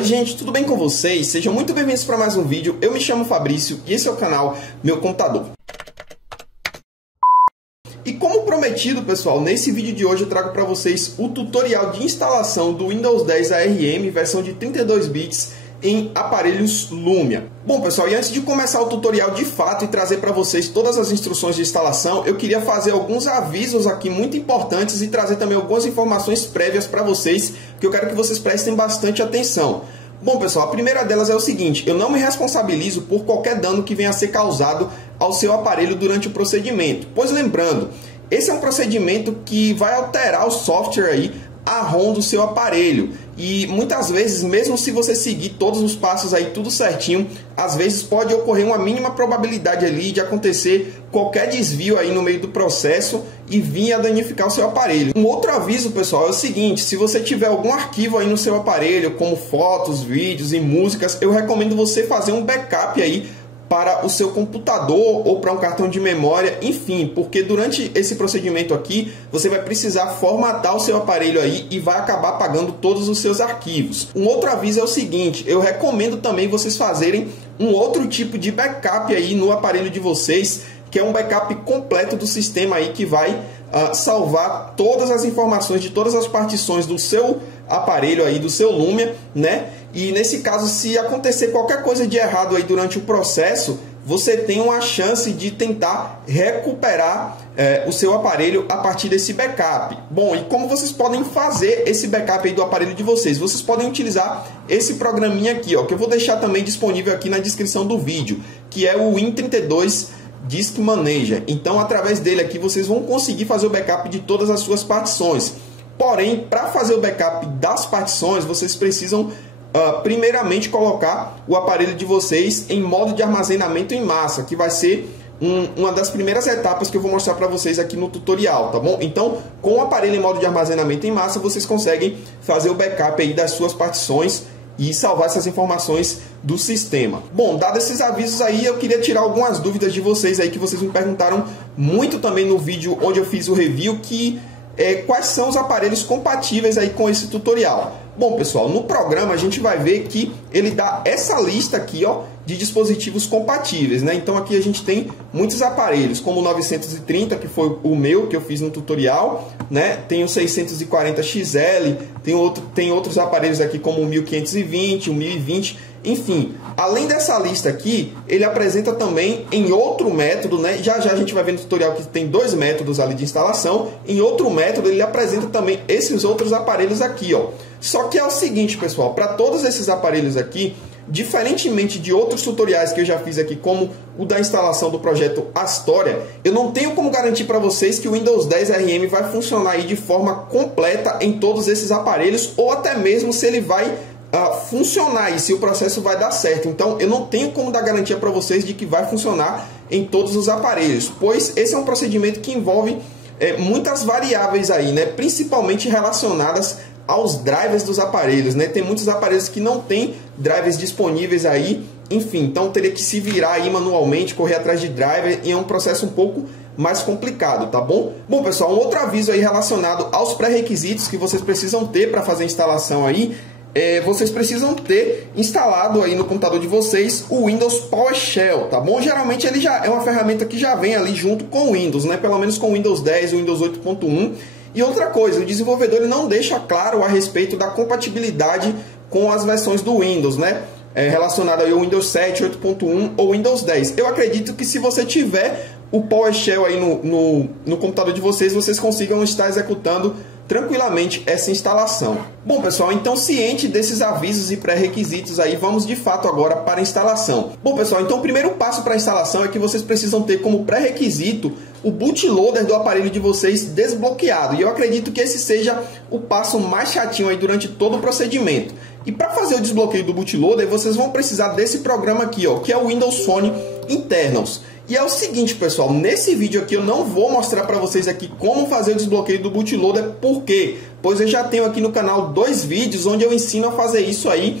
Oi gente, tudo bem com vocês? Sejam muito bem-vindos para mais um vídeo. Eu me chamo Fabrício e esse é o canal Meu Computador. E como prometido, pessoal, nesse vídeo de hoje eu trago para vocês o tutorial de instalação do Windows 10 ARM versão de 32 bits em aparelhos Lumia. Bom, pessoal, e antes de começar o tutorial de fato e trazer para vocês todas as instruções de instalação, eu queria fazer alguns avisos aqui muito importantes e trazer também algumas informações prévias para vocês, que eu quero que vocês prestem bastante atenção. Bom, pessoal, a primeira delas é o seguinte: eu não me responsabilizo por qualquer dano que venha a ser causado ao seu aparelho durante o procedimento. Pois lembrando, esse é um procedimento que vai alterar o software aí, a ROM do seu aparelho, e muitas vezes, mesmo se você seguir todos os passos aí tudo certinho, às vezes pode ocorrer uma mínima probabilidade ali de acontecer qualquer desvio aí no meio do processo e vir a danificar o seu aparelho. Um outro aviso, pessoal, é o seguinte: se você tiver algum arquivo aí no seu aparelho, como fotos, vídeos e músicas, eu recomendo você fazer um backup aí para o seu computador ou para um cartão de memória, enfim, porque durante esse procedimento aqui você vai precisar formatar o seu aparelho aí e vai acabar apagando todos os seus arquivos. Um outro aviso é o seguinte: eu recomendo também vocês fazerem um outro tipo de backup aí no aparelho de vocês, que é um backup completo do sistema aí, que vai salvar todas as informações de todas as partições do seu aparelho aí, do seu Lumia, né? E nesse caso, se acontecer qualquer coisa de errado aí durante o processo, você tem uma chance de tentar recuperar o seu aparelho a partir desse backup. Bom, e como vocês podem fazer esse backup aí do aparelho de vocês? Vocês podem utilizar esse programinha aqui, ó, que eu vou deixar também disponível aqui na descrição do vídeo, que é o Win32 Disk Manager. Então, através dele aqui, vocês vão conseguir fazer o backup de todas as suas partições. Porém, para fazer o backup das partições, vocês precisam primeiramente colocar o aparelho de vocês em modo de armazenamento em massa, que vai ser uma das primeiras etapas que eu vou mostrar para vocês aqui no tutorial, tá bom? Então, com o aparelho em modo de armazenamento em massa, vocês conseguem fazer o backup aí das suas partições e salvar essas informações do sistema. Bom, dados esses avisos aí, eu queria tirar algumas dúvidas de vocês aí, que vocês me perguntaram muito também no vídeo onde eu fiz o review, que quais são os aparelhos compatíveis aí com esse tutorial. Bom, pessoal, no programa a gente vai ver que ele dá essa lista aqui, ó, de dispositivos compatíveis, né? Então aqui a gente tem muitos aparelhos, como o 930, que foi o meu, que eu fiz no tutorial, né? Tem o 640XL, tem outros aparelhos aqui como o 1520, o 1020, enfim. Além dessa lista aqui, ele apresenta também em outro método, né? Já a gente vai ver no tutorial que tem dois métodos ali de instalação. Em outro método ele apresenta também esses outros aparelhos aqui, ó. Só que é o seguinte, pessoal, para todos esses aparelhos aqui, diferentemente de outros tutoriais que eu já fiz aqui, como o da instalação do projeto Astoria, eu não tenho como garantir para vocês que o Windows 10 ARM vai funcionar aí de forma completa em todos esses aparelhos, ou até mesmo se ele vai funcionar e se o processo vai dar certo. Então eu não tenho como dar garantia para vocês de que vai funcionar em todos os aparelhos, pois esse é um procedimento que envolve muitas variáveis aí, né? Principalmente relacionadas aos drivers dos aparelhos, né? Tem muitos aparelhos que não tem drivers disponíveis aí, enfim, então teria que se virar aí manualmente, correr atrás de driver, e é um processo um pouco mais complicado, tá bom? Bom, pessoal, um outro aviso aí relacionado aos pré-requisitos que vocês precisam ter para fazer a instalação aí. Vocês precisam ter instalado aí no computador de vocês o Windows PowerShell, tá bom? Geralmente ele já é uma ferramenta que já vem ali junto com o Windows, né? Pelo menos com o Windows 10 e o Windows 8.1. E outra coisa, o desenvolvedor ele não deixa claro a respeito da compatibilidade com as versões do Windows, né? Relacionado aí ao Windows 7, 8.1 ou Windows 10. Eu acredito que se você tiver o PowerShell aí no computador de vocês, vocês consigam estar executando tranquilamente essa instalação. Bom, pessoal, então ciente desses avisos e pré-requisitos aí, vamos de fato agora para a instalação. Bom, pessoal, então o primeiro passo para a instalação é que vocês precisam ter como pré-requisito o bootloader do aparelho de vocês desbloqueado. E eu acredito que esse seja o passo mais chatinho aí durante todo o procedimento. E para fazer o desbloqueio do bootloader, vocês vão precisar desse programa aqui, ó, que é o Windows Phone Internals. E é o seguinte, pessoal, nesse vídeo aqui eu não vou mostrar para vocês aqui como fazer o desbloqueio do bootloader. Por quê? Pois eu já tenho aqui no canal 2 vídeos onde eu ensino a fazer isso aí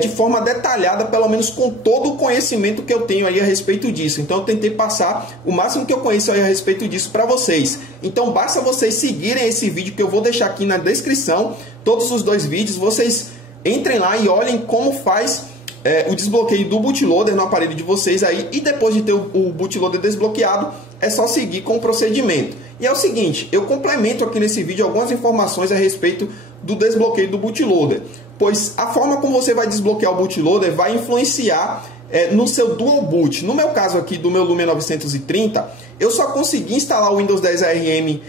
de forma detalhada, pelo menos com todo o conhecimento que eu tenho aí a respeito disso. Então eu tentei passar o máximo que eu conheço aí a respeito disso para vocês. Então basta vocês seguirem esse vídeo que eu vou deixar aqui na descrição, todos os 2 vídeos, vocês entrem lá e olhem como faz o desbloqueio do bootloader no aparelho de vocês aí, e depois de ter o bootloader desbloqueado, é só seguir com o procedimento. E é o seguinte, eu complemento aqui nesse vídeo algumas informações a respeito do desbloqueio do bootloader, pois a forma como você vai desbloquear o bootloader vai influenciar no seu Dual Boot. No meu caso aqui do meu Lumia 930, eu só consegui instalar o Windows 10 ARM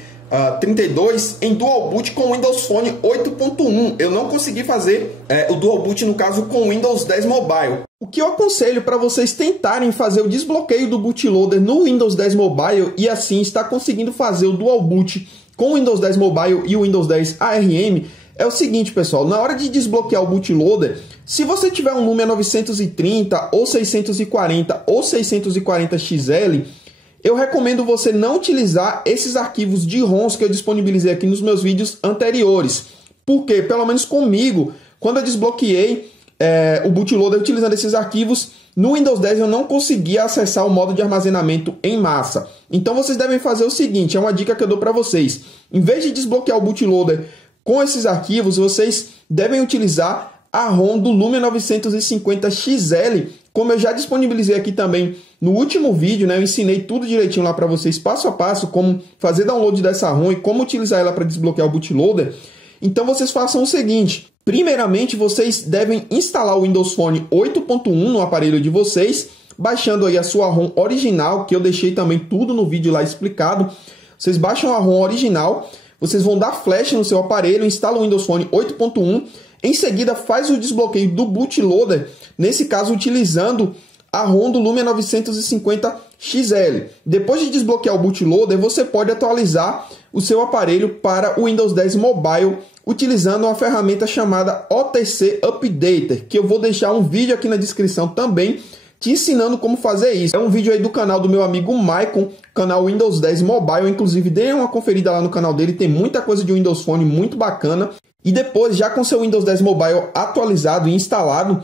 32 em Dual Boot com o Windows Phone 8.1. Eu não consegui fazer o Dual Boot, no caso, com o Windows 10 Mobile. O que eu aconselho para vocês tentarem fazer o desbloqueio do bootloader no Windows 10 Mobile e assim estar conseguindo fazer o Dual Boot com o Windows 10 Mobile e o Windows 10 ARM é o seguinte, pessoal, na hora de desbloquear o bootloader, se você tiver um Lumia 930 ou 640 ou 640 XL, eu recomendo você não utilizar esses arquivos de ROMs que eu disponibilizei aqui nos meus vídeos anteriores. Porque, pelo menos comigo, quando eu desbloqueei o bootloader utilizando esses arquivos, no Windows 10 eu não conseguia acessar o modo de armazenamento em massa. Então vocês devem fazer o seguinte, é uma dica que eu dou para vocês. Em vez de desbloquear o bootloader com esses arquivos, vocês devem utilizar a ROM do Lumia 950 XL, como eu já disponibilizei aqui também no último vídeo, né? Eu ensinei tudo direitinho lá para vocês, passo a passo, como fazer download dessa ROM e como utilizar ela para desbloquear o bootloader. Então vocês façam o seguinte, primeiramente vocês devem instalar o Windows Phone 8.1 no aparelho de vocês, baixando aí a sua ROM original, que eu deixei também tudo no vídeo lá explicado. Vocês baixam a ROM original, vocês vão dar flash no seu aparelho, instalam o Windows Phone 8.1, em seguida faz o desbloqueio do bootloader, nesse caso utilizando a ROM do Lumia 950 XL. Depois de desbloquear o bootloader, você pode atualizar o seu aparelho para o Windows 10 Mobile utilizando uma ferramenta chamada OTC Updater, que eu vou deixar um vídeo aqui na descrição também te ensinando como fazer isso. É um vídeo aí do canal do meu amigo Maicon, canal Windows 10 Mobile, inclusive dê uma conferida lá no canal dele, tem muita coisa de Windows Phone muito bacana. E depois, já com seu Windows 10 Mobile atualizado e instalado,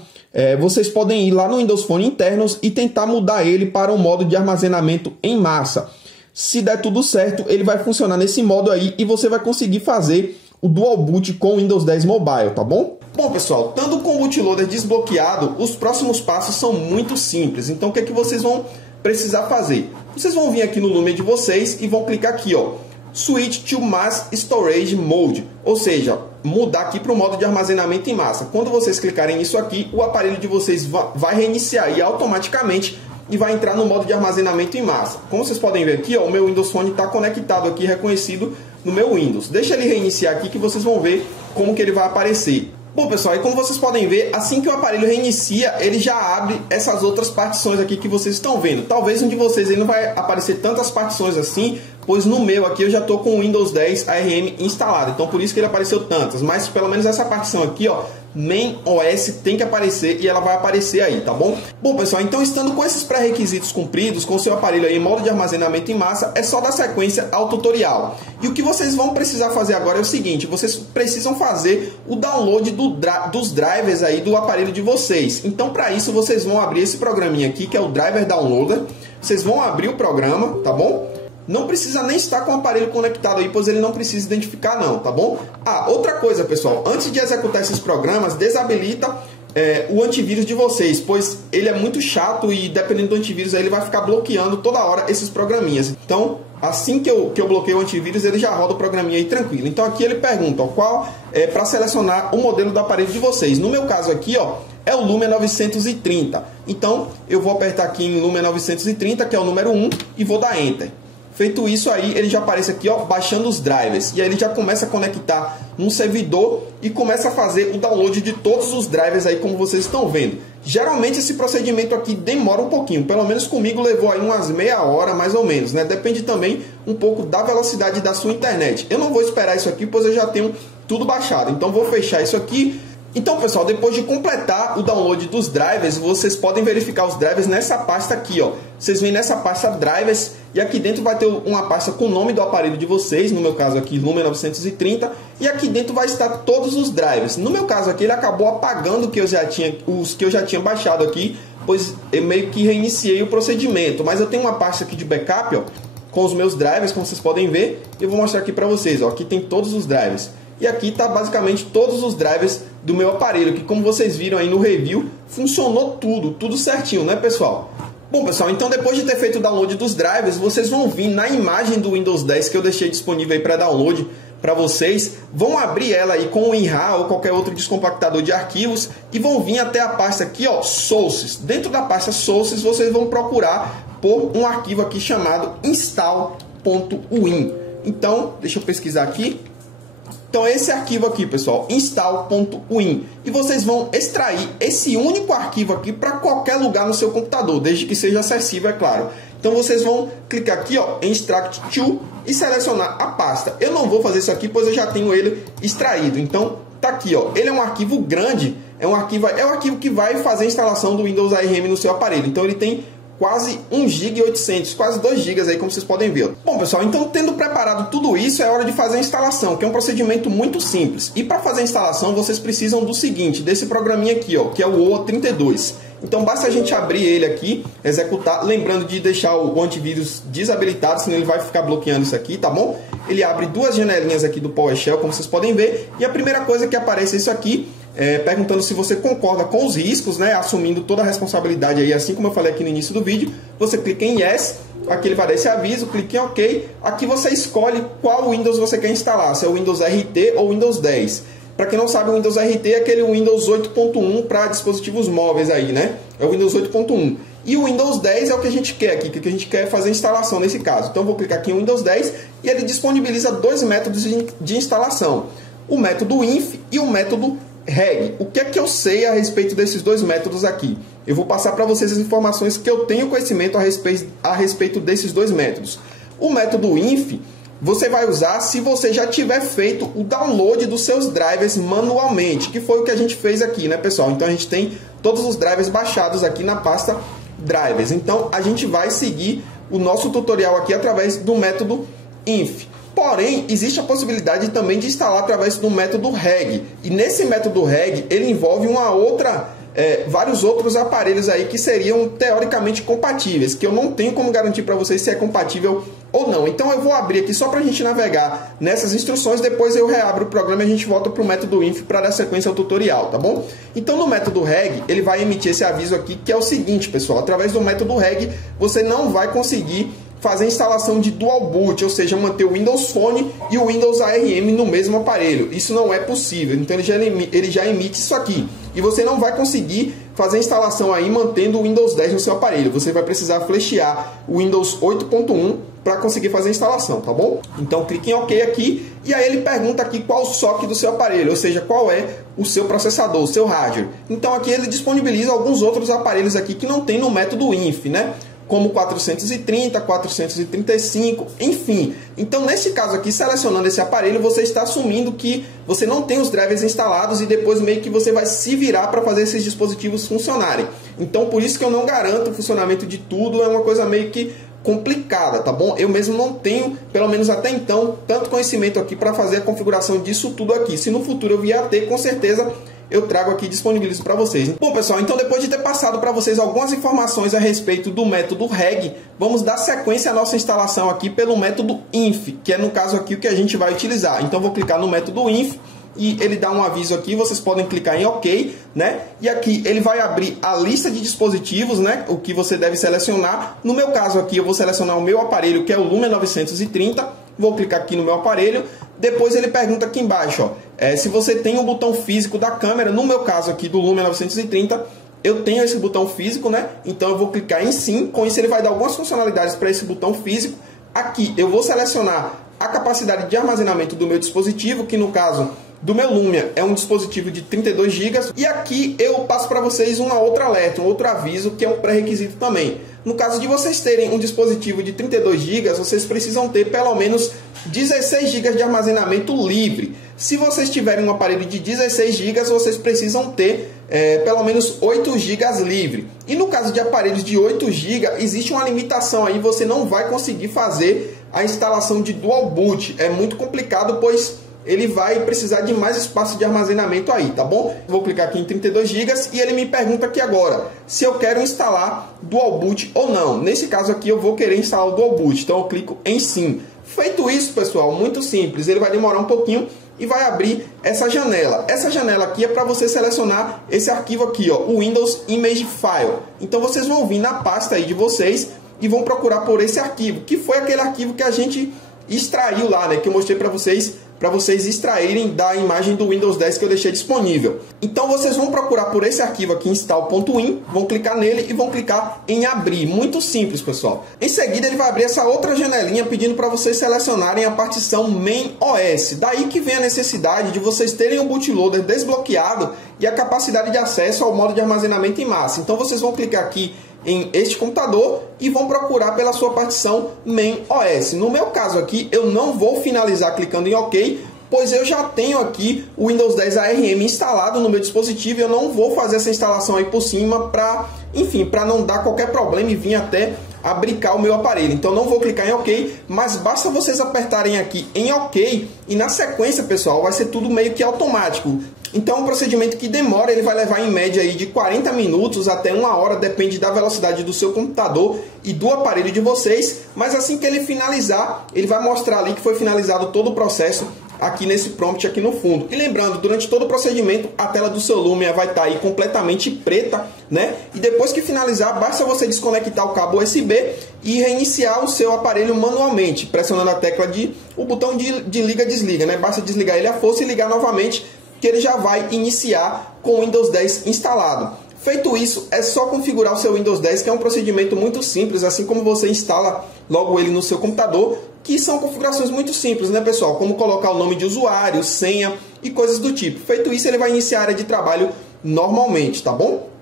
vocês podem ir lá no Windows Phone internos e tentar mudar ele para um modo de armazenamento em massa. Se der tudo certo, ele vai funcionar nesse modo aí e você vai conseguir fazer o Dual Boot com o Windows 10 Mobile, tá bom? Bom, pessoal, estando com o bootloader desbloqueado, os próximos passos são muito simples. Então, o que é que vocês vão precisar fazer? Vocês vão vir aqui no Lumia de vocês e vão clicar aqui, ó, Switch to Mass Storage Mode, ou seja, mudar aqui para o modo de armazenamento em massa. Quando vocês clicarem nisso aqui, o aparelho de vocês vai reiniciar aí automaticamente e vai entrar no modo de armazenamento em massa. Como vocês podem ver aqui, ó, o meu Windows Phone está conectado aqui, reconhecido no meu Windows. Deixa ele reiniciar aqui que vocês vão ver como que ele vai aparecer. Bom, pessoal, e como vocês podem ver, assim que o aparelho reinicia, ele já abre essas outras partições aqui que vocês estão vendo. Talvez um de vocês aí não vai aparecer tantas partições assim, pois no meu aqui eu já estou com o Windows 10 ARM instalado. Então por isso que ele apareceu tantas, mas pelo menos essa partição aqui, ó, Main OS, tem que aparecer e ela vai aparecer aí, tá bom? Bom, pessoal, então estando com esses pré-requisitos cumpridos, com o seu aparelho aí em modo de armazenamento em massa, é só dar sequência ao tutorial. E o que vocês vão precisar fazer agora é o seguinte, vocês precisam fazer o download dos drivers aí do aparelho de vocês. Então para isso vocês vão abrir esse programinha aqui, que é o Driver Downloader. Vocês vão abrir o programa, tá bom? Não precisa nem estar com o aparelho conectado aí, pois ele não precisa identificar não, tá bom? Ah, outra coisa, pessoal, antes de executar esses programas, desabilita o antivírus de vocês, pois ele é muito chato e dependendo do antivírus aí, ele vai ficar bloqueando toda hora esses programinhas. Então, assim que eu bloqueio o antivírus, ele já roda o programinha aí tranquilo. Então aqui ele pergunta, ó, qual é para selecionar o modelo do aparelho de vocês. No meu caso aqui, ó, é o Lumia 930. Então, eu vou apertar aqui em Lumia 930, que é o número 1, e vou dar Enter. Feito isso aí, ele já aparece aqui, ó, baixando os drivers. E aí ele já começa a conectar um servidor e começa a fazer o download de todos os drivers aí, como vocês estão vendo. Geralmente esse procedimento aqui demora um pouquinho, pelo menos comigo levou aí umas meia hora mais ou menos, né? Depende também um pouco da velocidade da sua internet. Eu não vou esperar isso aqui, pois eu já tenho tudo baixado. Então vou fechar isso aqui. Então, pessoal, depois de completar o download dos drivers, vocês podem verificar os drivers nessa pasta aqui, ó. Vocês vêm nessa pasta drivers e aqui dentro vai ter uma pasta com o nome do aparelho de vocês, no meu caso aqui, Lumia 930, e aqui dentro vai estar todos os drivers. No meu caso aqui, ele acabou apagando os que eu já tinha baixado aqui, pois eu meio que reiniciei o procedimento, mas eu tenho uma pasta aqui de backup, ó, com os meus drivers, como vocês podem ver, e eu vou mostrar aqui para vocês, ó. Aqui tem todos os drivers. E aqui está basicamente todos os drivers do meu aparelho, que como vocês viram aí no review, funcionou tudo certinho, né, pessoal? Bom, pessoal, então depois de ter feito o download dos drivers, vocês vão vir na imagem do Windows 10 que eu deixei disponível aí para download para vocês, vão abrir ela aí com o WinRAR ou qualquer outro descompactador de arquivos e vão vir até a pasta aqui, ó, Sources. Dentro da pasta Sources, vocês vão procurar por um arquivo aqui chamado install.win. Então, deixa eu pesquisar aqui. Então, esse arquivo aqui, pessoal, install.win. E vocês vão extrair esse único arquivo aqui para qualquer lugar no seu computador, desde que seja acessível, é claro. Então, vocês vão clicar aqui, ó, em Extract to e selecionar a pasta. Eu não vou fazer isso aqui, pois eu já tenho ele extraído. Então, tá aqui, ó. Ele é um arquivo grande, é um arquivo que vai fazer a instalação do Windows ARM no seu aparelho. Então, ele tem quase 1 GB e 800, quase 2 GB aí, como vocês podem ver. Bom, pessoal, então tendo preparado tudo isso, é hora de fazer a instalação, que é um procedimento muito simples. E para fazer a instalação, vocês precisam do seguinte, desse programinha aqui, ó, que é o OA32. Então basta a gente abrir ele aqui, executar, lembrando de deixar o antivírus desabilitado, senão ele vai ficar bloqueando isso aqui, tá bom? Ele abre duas janelinhas aqui do PowerShell, como vocês podem ver, e a primeira coisa que aparece é isso aqui, perguntando se você concorda com os riscos, né, assumindo toda a responsabilidade aí, assim como eu falei aqui no início do vídeo. Você clica em Yes, aqui ele vai dar esse aviso, clique em OK, aqui você escolhe qual Windows você quer instalar, se é o Windows RT ou Windows 10. Para quem não sabe, o Windows RT é aquele Windows 8.1 para dispositivos móveis aí, né? É o Windows 8.1. E o Windows 10 é o que a gente quer aqui, que a gente quer fazer a instalação nesse caso. Então eu vou clicar aqui em Windows 10 e ele disponibiliza dois métodos de instalação. O método inf e o método reg. O que é que eu sei a respeito desses dois métodos aqui? Eu vou passar para vocês as informações que eu tenho conhecimento a respeito desses dois métodos. O método inf você vai usar se você já tiver feito o download dos seus drivers manualmente, que foi o que a gente fez aqui, né, pessoal? Então a gente tem todos os drivers baixados aqui na pasta drivers. Então a gente vai seguir o nosso tutorial aqui através do método inf. Porém, existe a possibilidade também de instalar através do método reg. E nesse método reg, ele envolve vários outros aparelhos aí que seriam teoricamente compatíveis, que eu não tenho como garantir para vocês se é compatível ou não. Então eu vou abrir aqui só para a gente navegar nessas instruções, depois eu reabro o programa e a gente volta para o método inf para dar sequência ao tutorial, tá bom? Então no método reg, ele vai emitir esse aviso aqui, que é o seguinte, pessoal, através do método reg, você não vai conseguir fazer a instalação de dual boot, ou seja, manter o Windows Phone e o Windows ARM no mesmo aparelho. Isso não é possível, então ele já emite isso aqui. E você não vai conseguir fazer a instalação aí mantendo o Windows 10 no seu aparelho. Você vai precisar flashear o Windows 8.1 para conseguir fazer a instalação, tá bom? Então clique em OK aqui e aí ele pergunta aqui qual o SOC do seu aparelho, ou seja, qual é o seu processador, o seu hardware. Então aqui ele disponibiliza alguns outros aparelhos aqui que não tem no método inf, né? Como 430, 435, enfim. Então, nesse caso aqui, selecionando esse aparelho, você está assumindo que você não tem os drivers instalados e depois meio que você vai se virar para fazer esses dispositivos funcionarem. Então, por isso que eu não garanto o funcionamento de tudo, é uma coisa meio que complicada, tá bom? Eu mesmo não tenho, pelo menos até então, tanto conhecimento aqui para fazer a configuração disso tudo aqui. Se no futuro eu vier a ter, com certeza eu trago aqui e disponibilizo para vocês. Bom, pessoal, então depois de ter passado para vocês algumas informações a respeito do método reg, vamos dar sequência à nossa instalação aqui pelo método inf, que é no caso aqui o que a gente vai utilizar. Então vou clicar no método inf e ele dá um aviso aqui, vocês podem clicar em OK, né? E aqui ele vai abrir a lista de dispositivos, né? O que você deve selecionar. No meu caso aqui eu vou selecionar o meu aparelho, que é o Lumia 930. Vou clicar aqui no meu aparelho. Depois ele pergunta aqui embaixo, ó, se você tem um botão físico da câmera. No meu caso aqui do Lumia 930, eu tenho esse botão físico, né? Então eu vou clicar em sim. Com isso ele vai dar algumas funcionalidades para esse botão físico. Aqui eu vou selecionar a capacidade de armazenamento do meu dispositivo, que no caso do meu Lumia é um dispositivo de 32 GB. E aqui eu passo para vocês uma outra alerta, um outro aviso, que é um pré-requisito também. No caso de vocês terem um dispositivo de 32 GB, vocês precisam ter pelo menos 16 GB de armazenamento livre. Se vocês tiverem um aparelho de 16 GB, vocês precisam ter pelo menos 8 GB livre. E no caso de aparelhos de 8 GB, existe uma limitação aí, você não vai conseguir fazer a instalação de dual boot. É muito complicado, pois ele vai precisar de mais espaço de armazenamento aí, tá bom? Vou clicar aqui em 32 GB e ele me pergunta aqui agora se eu quero instalar dual boot ou não. Nesse caso aqui eu vou querer instalar o dual boot, então eu clico em sim. Feito isso, pessoal, muito simples, ele vai demorar um pouquinho, e vai abrir essa janela. Essa janela aqui é para você selecionar esse arquivo aqui, ó, o Windows Image File. Então vocês vão vir na pasta aí de vocês e vão procurar por esse arquivo, que foi aquele arquivo que a gente extraiu lá, né, que eu mostrei para vocês extraírem da imagem do Windows 10 que eu deixei disponível. Então vocês vão procurar por esse arquivo aqui, install.in, vão clicar nele e vão clicar em abrir. Muito simples, pessoal. Em seguida ele vai abrir essa outra janelinha pedindo para vocês selecionarem a partição main OS. Daí que vem a necessidade de vocês terem o bootloader desbloqueado e a capacidade de acesso ao modo de armazenamento em massa. Então vocês vão clicar aqui em este computador e vão procurar pela sua partição main OS. No meu caso aqui, eu não vou finalizar clicando em OK, pois eu já tenho aqui o Windows 10 ARM instalado no meu dispositivo e eu não vou fazer essa instalação aí por cima para, enfim, para não dar qualquer problema e vir até a bricar o meu aparelho. Então não vou clicar em OK, mas basta vocês apertarem aqui em OK e na sequência, pessoal, vai ser tudo meio que automático. Então é um procedimento que demora, ele vai levar em média aí de 40 minutos até 1 hora, depende da velocidade do seu computador e do aparelho de vocês, mas assim que ele finalizar, ele vai mostrar ali que foi finalizado todo o processo aqui nesse prompt aqui no fundo. E lembrando, durante todo o procedimento, a tela do seu Lumia vai estar aí completamente preta, né? E depois que finalizar, basta você desconectar o cabo USB e reiniciar o seu aparelho manualmente, pressionando a tecla o botão de liga-desliga, né? Basta desligar ele à força e ligar novamente, que ele já vai iniciar com o Windows 10 instalado. Feito isso, é só configurar o seu Windows 10, que é um procedimento muito simples, assim como você instala logo ele no seu computador, que são configurações muito simples, né, pessoal? Como colocar o nome de usuário, senha e coisas do tipo. Feito isso, ele vai iniciar a área de trabalho normalmente, tá bom?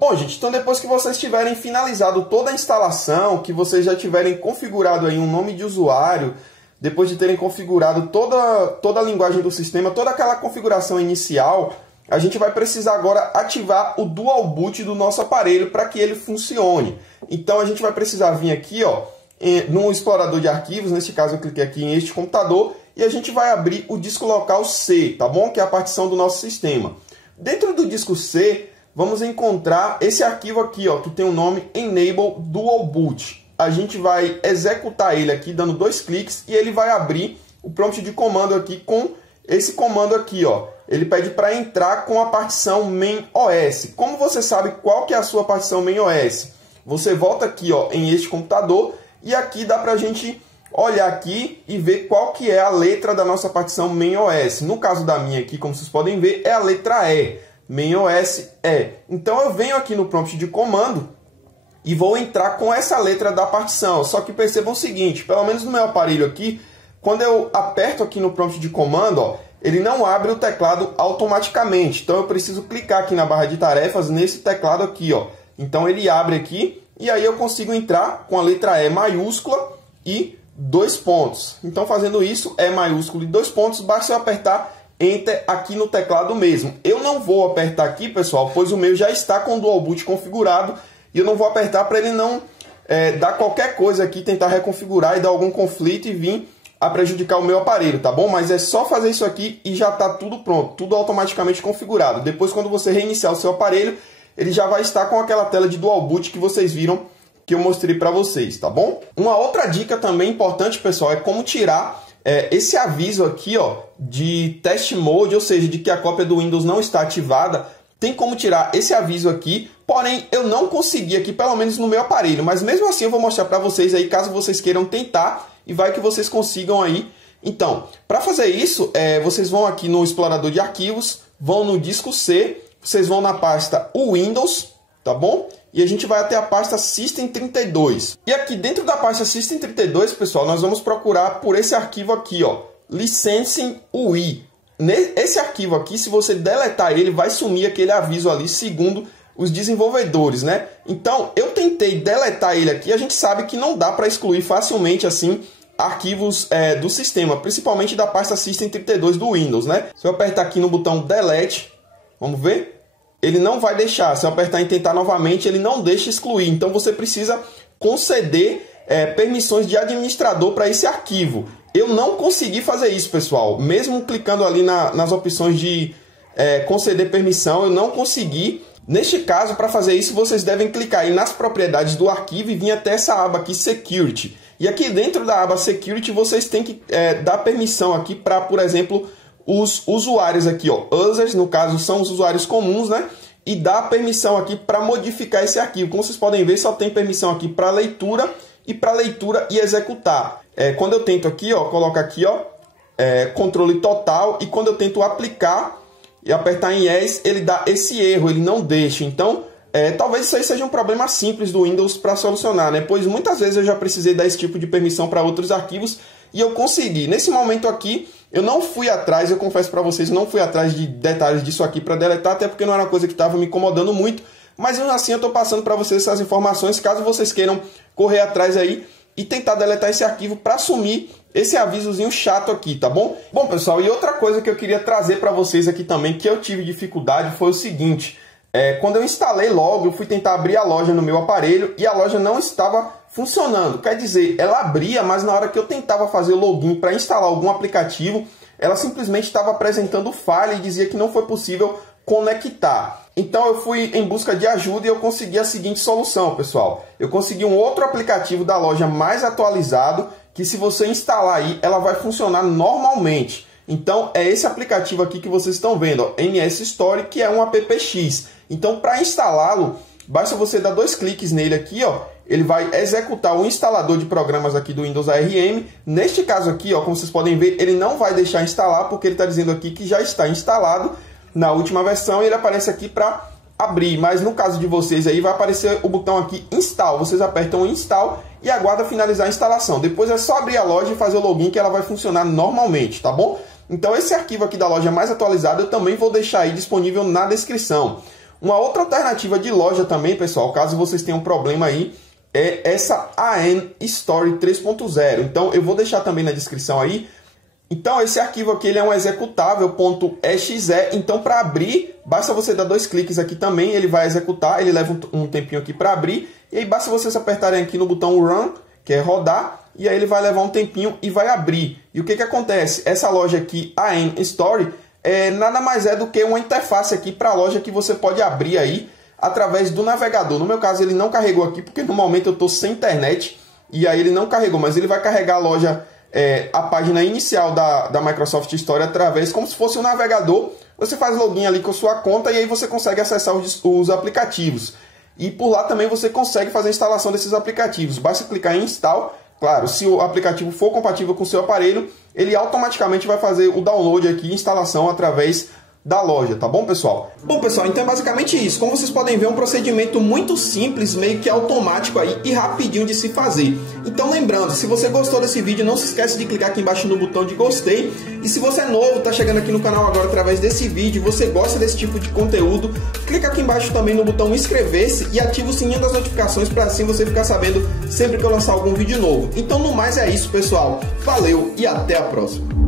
Bom, gente, então depois que vocês tiverem finalizado toda a instalação, que vocês já tiverem configurado aí um nome de usuário, depois de terem configurado toda a linguagem do sistema, toda aquela configuração inicial, a gente vai precisar agora ativar o Dual Boot do nosso aparelho para que ele funcione. Então a gente vai precisar vir aqui, ó, no explorador de arquivos, neste caso eu cliquei aqui em este computador, e a gente vai abrir o disco local C, tá bom? Que é a partição do nosso sistema. Dentro do disco C, vamos encontrar esse arquivo aqui, ó, que tem o nome Enable Dual Boot. A gente vai executar ele aqui dando 2 cliques e ele vai abrir o prompt de comando aqui com esse comando aqui, ó. Ele pede para entrar com a partição main OS. Como você sabe qual que é a sua partição main OS? Você volta aqui, ó, em este computador e aqui dá para a gente olhar aqui e ver qual que é a letra da nossa partição main OS. No caso da minha aqui, como vocês podem ver, é a letra E. main OS é. Então eu venho aqui no prompt de comando e vou entrar com essa letra da partição. Só que percebam o seguinte, pelo menos no meu aparelho aqui, quando eu aperto aqui no prompt de comando, ó, ele não abre o teclado automaticamente. Então eu preciso clicar aqui na barra de tarefas nesse teclado aqui, ó. Então ele abre aqui e aí eu consigo entrar com a letra E maiúscula e 2 pontos. Então fazendo isso, E maiúsculo e 2 pontos, basta eu apertar Enter aqui no teclado mesmo. Eu não vou apertar aqui, pessoal, pois o meu já está com o Dual Boot configurado e eu não vou apertar para ele não dar qualquer coisa aqui, tentar reconfigurar e dar algum conflito e vir a prejudicar o meu aparelho, tá bom? Mas é só fazer isso aqui e já está tudo pronto, tudo automaticamente configurado. Depois, quando você reiniciar o seu aparelho, ele já vai estar com aquela tela de Dual Boot que vocês viram que eu mostrei para vocês, tá bom? Uma outra dica também importante, pessoal, é como tirar esse aviso aqui, ó, de test mode, ou seja, de que a cópia do Windows não está ativada. Tem como tirar esse aviso aqui, porém eu não consegui aqui, pelo menos no meu aparelho, mas mesmo assim eu vou mostrar para vocês aí, caso vocês queiram tentar, e vai que vocês consigam aí. Então, para fazer isso, vocês vão aqui no explorador de arquivos, vão no disco C, vocês vão na pasta Windows, tá bom? E a gente vai até a pasta System32. E aqui dentro da pasta System32, pessoal, nós vamos procurar por esse arquivo aqui, ó, Licensing UI. Esse arquivo aqui, se você deletar ele, vai sumir aquele aviso ali, segundo os desenvolvedores, né? Então, eu tentei deletar ele aqui, a gente sabe que não dá para excluir facilmente assim arquivos do sistema, principalmente da pasta System32 do Windows, né? Se eu apertar aqui no botão Delete, vamos ver? Ele não vai deixar. Se eu apertar em tentar novamente, ele não deixa excluir. Então você precisa conceder permissões de administrador para esse arquivo. Eu não consegui fazer isso, pessoal. Mesmo clicando ali nas opções de conceder permissão, eu não consegui. Neste caso, para fazer isso, vocês devem clicar aí nas propriedades do arquivo e vir até essa aba aqui, Security. E aqui dentro da aba Security, vocês têm que dar permissão aqui para, por exemplo, os usuários aqui, ó, users, no caso, são os usuários comuns, né? E dar permissão aqui para modificar esse arquivo. Como vocês podem ver, só tem permissão aqui para leitura e executar. Quando eu tento aqui, ó, coloca aqui, ó, controle total, e quando eu tento aplicar e apertar em Yes, ele dá esse erro, ele não deixa. Então, talvez isso aí seja um problema simples do Windows para solucionar, né? Pois muitas vezes eu já precisei dar esse tipo de permissão para outros arquivos e eu consegui. Nesse momento aqui, eu não fui atrás, eu confesso para vocês, não fui atrás de detalhes disso aqui para deletar, até porque não era uma coisa que estava me incomodando muito, mas assim eu estou passando para vocês essas informações, caso vocês queiram correr atrás aí e tentar deletar esse arquivo para sumir esse avisozinho chato aqui, tá bom? Bom, pessoal, e outra coisa que eu queria trazer para vocês aqui também, que eu tive dificuldade, foi o seguinte. Quando eu instalei logo, eu fui tentar abrir a loja no meu aparelho e a loja não estava funcionando. Quer dizer, ela abria, mas na hora que eu tentava fazer o login para instalar algum aplicativo, ela simplesmente estava apresentando falha e dizia que não foi possível conectar. Então eu fui em busca de ajuda e eu consegui a seguinte solução, pessoal. Eu consegui um outro aplicativo da loja mais atualizado, que se você instalar aí, ela vai funcionar normalmente. Então é esse aplicativo aqui que vocês estão vendo, ó, MS Store, que é um appx. Então para instalá-lo, basta você dar 2 cliques nele aqui, ó. Ele vai executar o instalador de programas aqui do Windows ARM. Neste caso aqui, ó, como vocês podem ver, ele não vai deixar instalar, porque ele está dizendo aqui que já está instalado na última versão e ele aparece aqui para abrir. Mas no caso de vocês aí, vai aparecer o botão aqui Install. Vocês apertam Install e aguardam finalizar a instalação. Depois é só abrir a loja e fazer o login que ela vai funcionar normalmente, tá bom? Então esse arquivo aqui da loja mais atualizado eu também vou deixar aí disponível na descrição. Uma outra alternativa de loja também, pessoal, caso vocês tenham um problema aí, é essa AM Story 3.0. Então eu vou deixar também na descrição aí. Então esse arquivo aqui ele é um executável .exe. Então para abrir, basta você dar 2 cliques aqui também, ele vai executar, ele leva um tempinho aqui para abrir. E aí basta vocês apertarem aqui no botão Run, que é rodar, e aí ele vai levar um tempinho e vai abrir. E o que acontece? Essa loja aqui, AM Story, nada mais é do que uma interface aqui para a loja que você pode abrir aí através do navegador. No meu caso ele não carregou aqui porque no momento eu estou sem internet e aí ele não carregou, mas ele vai carregar a loja, a página inicial da Microsoft Store através, como se fosse um navegador. Você faz login ali com a sua conta e aí você consegue acessar os aplicativos. E por lá também você consegue fazer a instalação desses aplicativos. Basta clicar em Install. Claro, se o aplicativo for compatível com o seu aparelho, ele automaticamente vai fazer o download aqui e instalação através da loja, tá bom, pessoal? Bom, pessoal, então é basicamente isso. Como vocês podem ver, é um procedimento muito simples, meio que automático aí e rapidinho de se fazer. Então lembrando, se você gostou desse vídeo, não se esquece de clicar aqui embaixo no botão de gostei. E se você é novo, tá chegando aqui no canal agora através desse vídeo, você gosta desse tipo de conteúdo, clica aqui embaixo também no botão inscrever-se e ativa o sininho das notificações para assim você ficar sabendo sempre que eu lançar algum vídeo novo. Então no mais é isso, pessoal. Valeu e até a próxima.